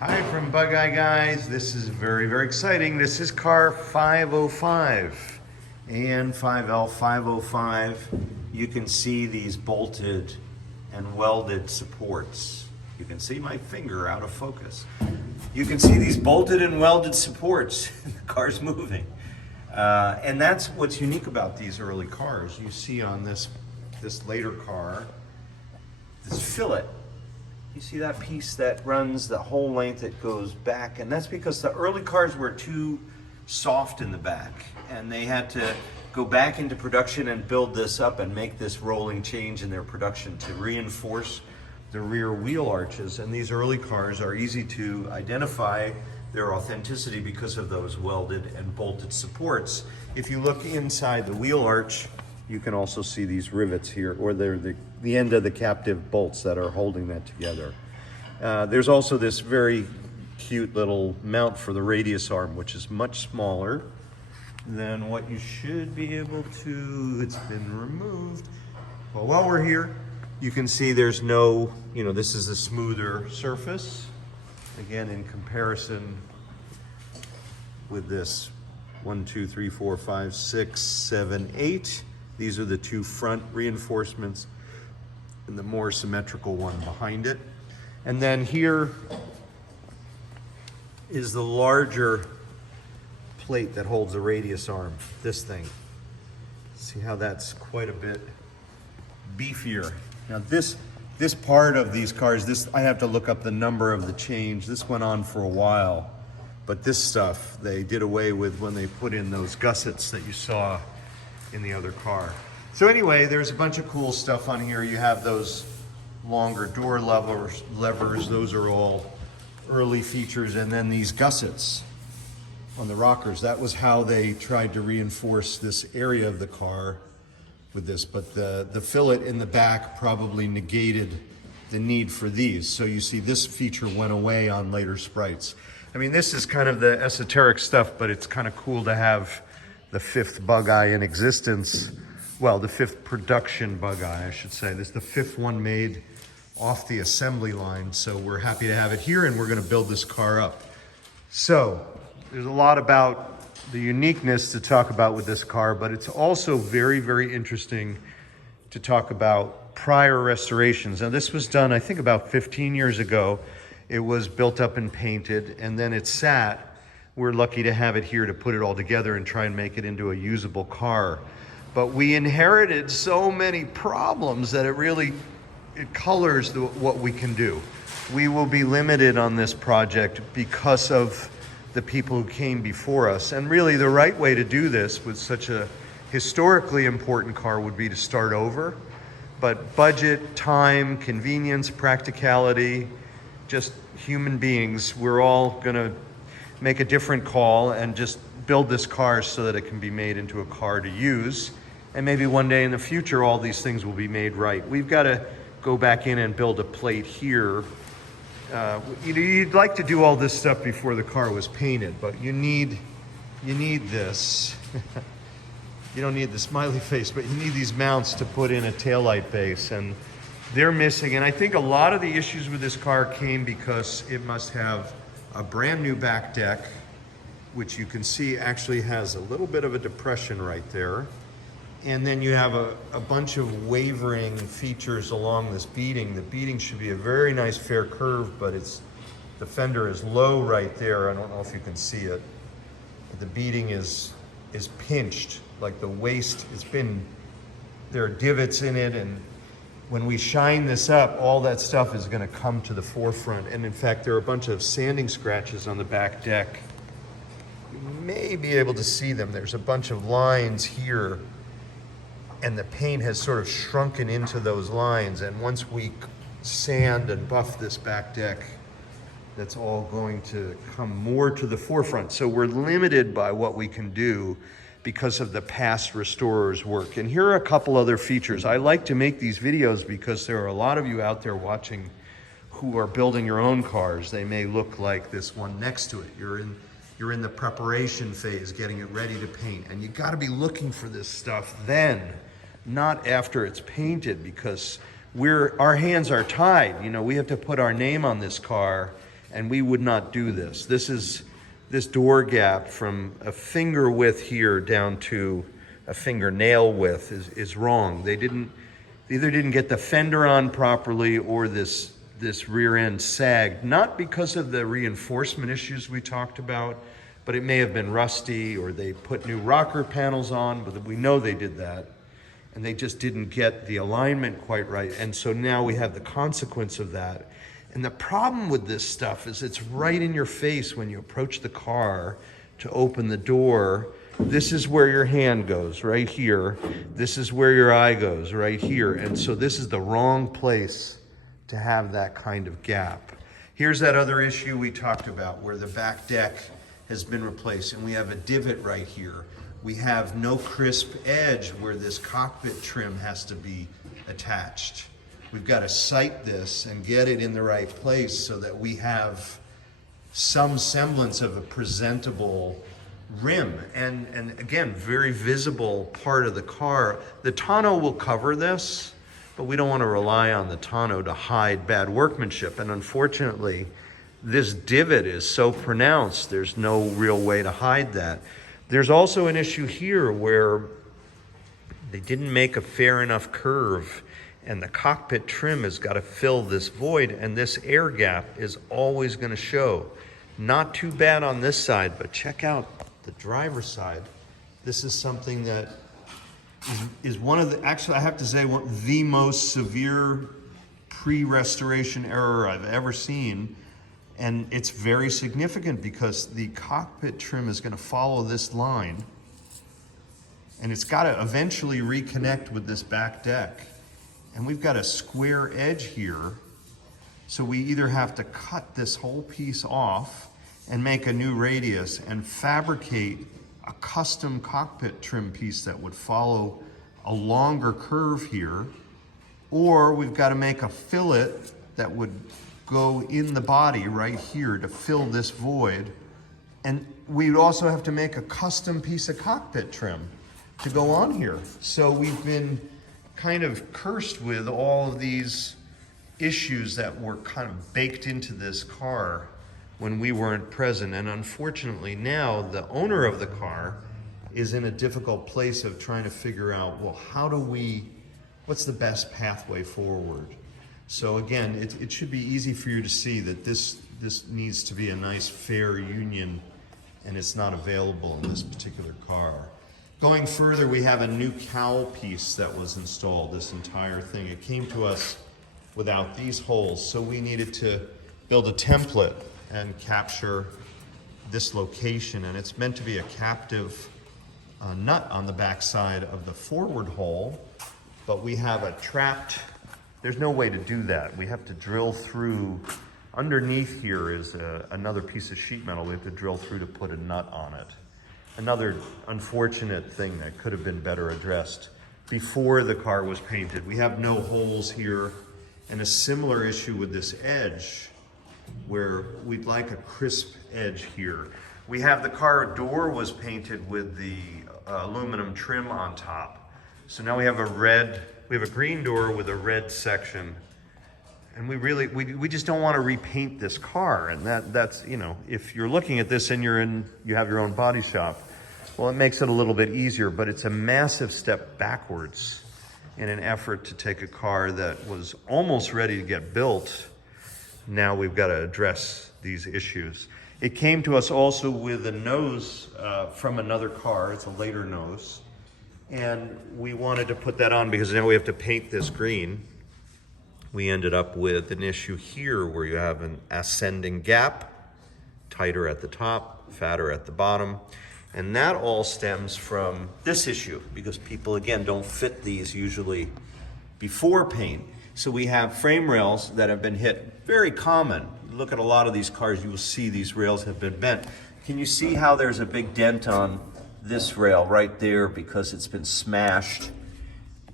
Hi from Bug Eye Guys. This is very exciting. This is car 505, AN5L 505. You can see these bolted and welded supports. You can see my finger out of focus. You can see these bolted and welded supports. The car's moving. And that's what's unique about these early cars. You see on this later car, this fillet. You see that piece that runs the whole length that goes back, and that's because the early cars were too soft in the back, and they had to go back into production and build this up and make this rolling change in their production to reinforce the rear wheel arches. And these early cars are easy to identify their authenticity because of those welded and bolted supports. If you look inside the wheel arch, you can also see these rivets here, or they're the end of the captive bolts that are holding that together. There's also this very cute little mount for the radius arm, which is much smaller than what you should be able to. It's been removed. Well, while we're here, you can see there's no, this is a smoother surface. Again, in comparison with this 1, 2, 3, 4, 5, 6, 7, 8. These are the two front reinforcements and the more symmetrical one behind it. And then here is the larger plate that holds the radius arm, this thing. See how that's quite a bit beefier. Now this part of these cars, I have to look up the number of the change. This went on for a while, but this stuff they did away with when they put in those gussets that you saw in the other car. So anyway, there's a bunch of cool stuff on here. You have those longer door levers. Those are all early features. And then these gussets on the rockers. That was how they tried to reinforce this area of the car with this. But the fillet in the back probably negated the need for these. So you see this feature went away on later Sprites. I mean, this is kind of the esoteric stuff, but it's kind of cool to have the fifth Bug Eye in existence. Well, the fifth production Bug Eye, I should say. This is the fifth one made off the assembly line, so we're happy to have it here, and we're going to build this car up. So there's a lot about the uniqueness to talk about with this car, but it's also very interesting to talk about prior restorations. Now, this was done, I think, about 15 years ago. It was built up and painted, and then it sat. We're lucky to have it here to put it all together and try and make it into a usable car. But we inherited so many problems that it colors what we can do. We will be limited on this project because of the people who came before us. And really the right way to do this with such a historically important car would be to start over. But budget, time, convenience, practicality, just human beings, we're all gonna make a different call and just build this car so that it can be made into a car to use. And maybe one day in the future, all these things will be made right. We've got to go back in and build a plate here. You'd like to do all this stuff before the car was painted, but you need this. You don't need the smiley face, but you need these mounts to put in a taillight base, and they're missing. And I think a lot of the issues with this car came because it must have a brand new back deck, which you can see actually has a little bit of a depression right there. And then you have a bunch of wavering features along this beading. The beading should be a very nice fair curve, but the fender is low right there. I don't know if you can see it. The beading is pinched, like the waist, there are divots in it, and when we shine this up, all that stuff is gonna come to the forefront. And in fact, there are a bunch of sanding scratches on the back deck. You may be able to see them. There's a bunch of lines here, and the paint has sort of shrunken into those lines. And once we sand and buff this back deck, that's all going to come more to the forefront. So we're limited by what we can do because of the past restorers' work. And here are a couple other features. I like to make these videos because there are a lot of you out there watching who are building your own cars. They may look like this one next to it. You're in the preparation phase, getting it ready to paint. And you gotta be looking for this stuff then, not after it's painted, because our hands are tied. We have to put our name on this car and we would not do this. This door gap from a finger width here down to a fingernail width is wrong. They either didn't get the fender on properly, or this rear end sagged, not because of the reinforcement issues we talked about, but it may have been rusty, or they put new rocker panels on, but we know they did that, and they just didn't get the alignment quite right. And so now we have the consequence of that. And the problem with this stuff is it's right in your face when you approach the car to open the door. This is where your hand goes, right here. This is where your eye goes, right here. And so this is the wrong place to have that kind of gap. Here's that other issue we talked about where the back deck has been replaced, and we have a divot right here. We have no crisp edge where this cockpit trim has to be attached. We've got to sight this and get it in the right place so that we have some semblance of a presentable rim. And again, very visible part of the car. The tonneau will cover this, but we don't want to rely on the tonneau to hide bad workmanship. And unfortunately, this divot is so pronounced, there's no real way to hide that. There's also an issue here where they didn't make a fair enough curve, and the cockpit trim has got to fill this void, and this air gap is always going to show. Not too bad on this side, but check out the driver's side. This is something that is one of the, actually I have to say, the most severe pre-restoration error I've ever seen. And it's very significant because the cockpit trim is going to follow this line, and it's got to eventually reconnect with this back deck. And we've got a square edge here, so we either have to cut this whole piece off and make a new radius and fabricate a custom cockpit trim piece that would follow a longer curve here, or we've got to make a fillet that would go in the body right here to fill this void. And we'd also have to make a custom piece of cockpit trim to go on here. So we've been kind of cursed with all of these issues that were kind of baked into this car when we weren't present. And unfortunately now the owner of the car is in a difficult place of trying to figure out, well, what's the best pathway forward? So again, it should be easy for you to see that this needs to be a nice fair union, and it's not available in this particular car. Going further, we have a new cowl piece that was installed, this entire thing. It came to us without these holes, so we needed to build a template and capture this location, and it's meant to be a captive nut on the back side of the forward hole, but we have a trapped, there's no way to do that. We have to drill through, underneath here is another piece of sheet metal we have to drill through to put a nut on it. Another unfortunate thing that could have been better addressed before the car was painted. We have no holes here, and a similar issue with this edge where we'd like a crisp edge here. We have the car door was painted with the aluminum trim on top. So now we have a green door with a red section, and we just don't want to repaint this car. And that's, you know, if you're looking at this and you have your own body shop, well, it makes it a little bit easier, but it's a massive step backwards in an effort to take a car that was almost ready to get built. Now we've got to address these issues. It came to us also with a nose from another car. It's a later nose. And we wanted to put that on because now we have to paint this green. We ended up with an issue here where you have an ascending gap, tighter at the top, fatter at the bottom. And that all stems from this issue because people, again, don't fit these usually before paint. So we have frame rails that have been hit, very common. You look at a lot of these cars, you will see these rails have been bent. Can you see how there's a big dent on this rail right there because it's been smashed?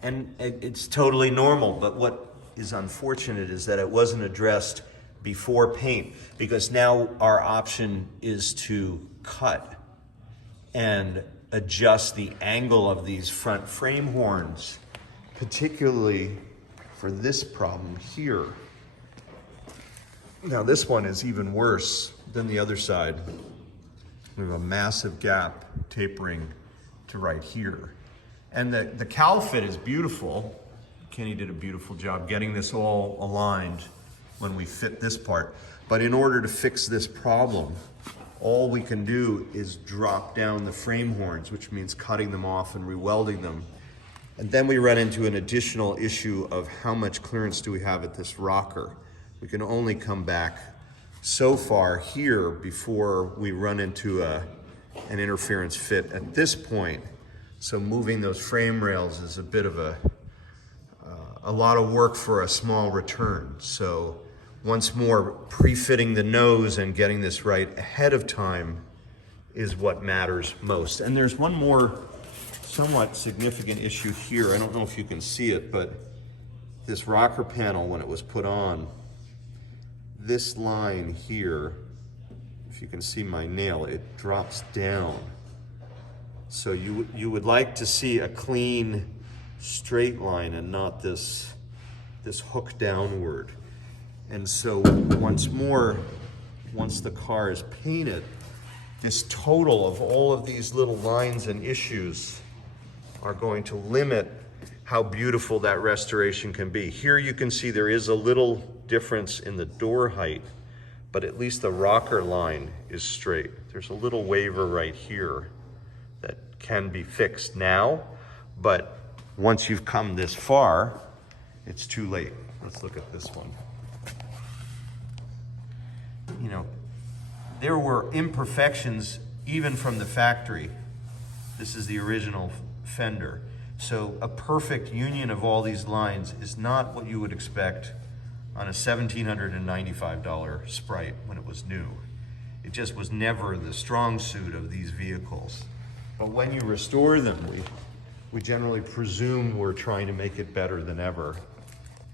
And it's totally normal, but what is unfortunate is that it wasn't addressed before paint, because now our option is to cut and adjust the angle of these front frame horns, particularly for this problem here. Now this one is even worse than the other side. We have a massive gap tapering to right here. And the cowl fit is beautiful. Kenny did a beautiful job getting this all aligned when we fit this part. But in order to fix this problem, all we can do is drop down the frame horns, which means cutting them off and rewelding them. And then we run into an additional issue of how much clearance do we have at this rocker. We can only come back so far here before we run into an interference fit at this point. So moving those frame rails is a bit of a lot of work for a small return. So once more, pre-fitting the nose and getting this right ahead of time is what matters most. And there's one more somewhat significant issue here. I don't know if you can see it, but this rocker panel, when it was put on, this line here, if you can see my nail, it drops down. So you would like to see a clean straight line and not this hook downward. And so once more, once the car is painted, this total of all of these little lines and issues are going to limit how beautiful that restoration can be. Here you can see there is a little difference in the door height, but at least the rocker line is straight. There's a little waver right here that can be fixed now, but once you've come this far, it's too late. Let's look at this one. You know, there were imperfections even from the factory. This is the original fender. So a perfect union of all these lines is not what you would expect on a $1,795 Sprite when it was new. It just was never the strong suit of these vehicles. But when you restore them, we generally presume we're trying to make it better than ever.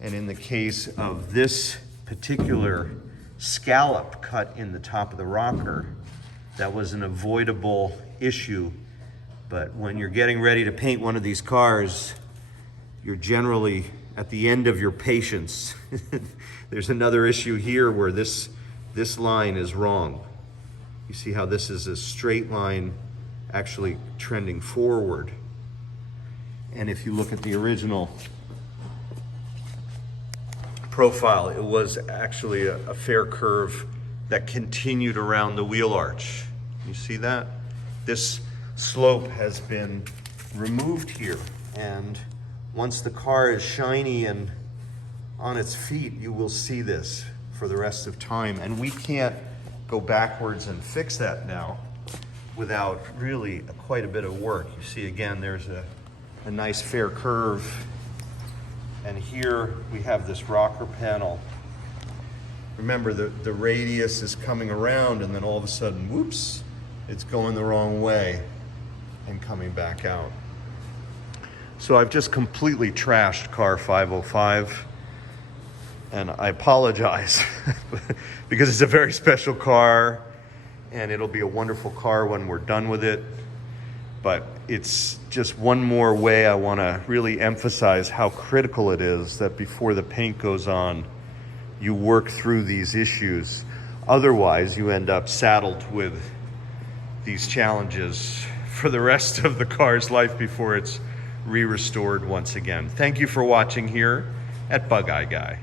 And in the case of this particular scallop cut in the top of the rocker, that was an avoidable issue. But when you're getting ready to paint one of these cars, you're generally at the end of your patience. There's another issue here where this line is wrong. You see how this is a straight line actually trending forward. And if you look at the original profile, it was actually a fair curve that continued around the wheel arch. You see that? This slope has been removed here, and once the car is shiny and on its feet, you will see this for the rest of time. And we can't go backwards and fix that now without really quite a bit of work. You see again, there's a nice fair curve. And here we have this rocker panel. Remember, the radius is coming around, and then all of a sudden, whoops, it's going the wrong way and coming back out. So I've just completely trashed car 505, and I apologize because it's a very special car, and it'll be a wonderful car when we're done with it. But it's just one more way I want to really emphasize how critical it is that before the paint goes on, you work through these issues. Otherwise, you end up saddled with these challenges for the rest of the car's life before it's re-restored once again. Thank you for watching here at Bug Eye Guy.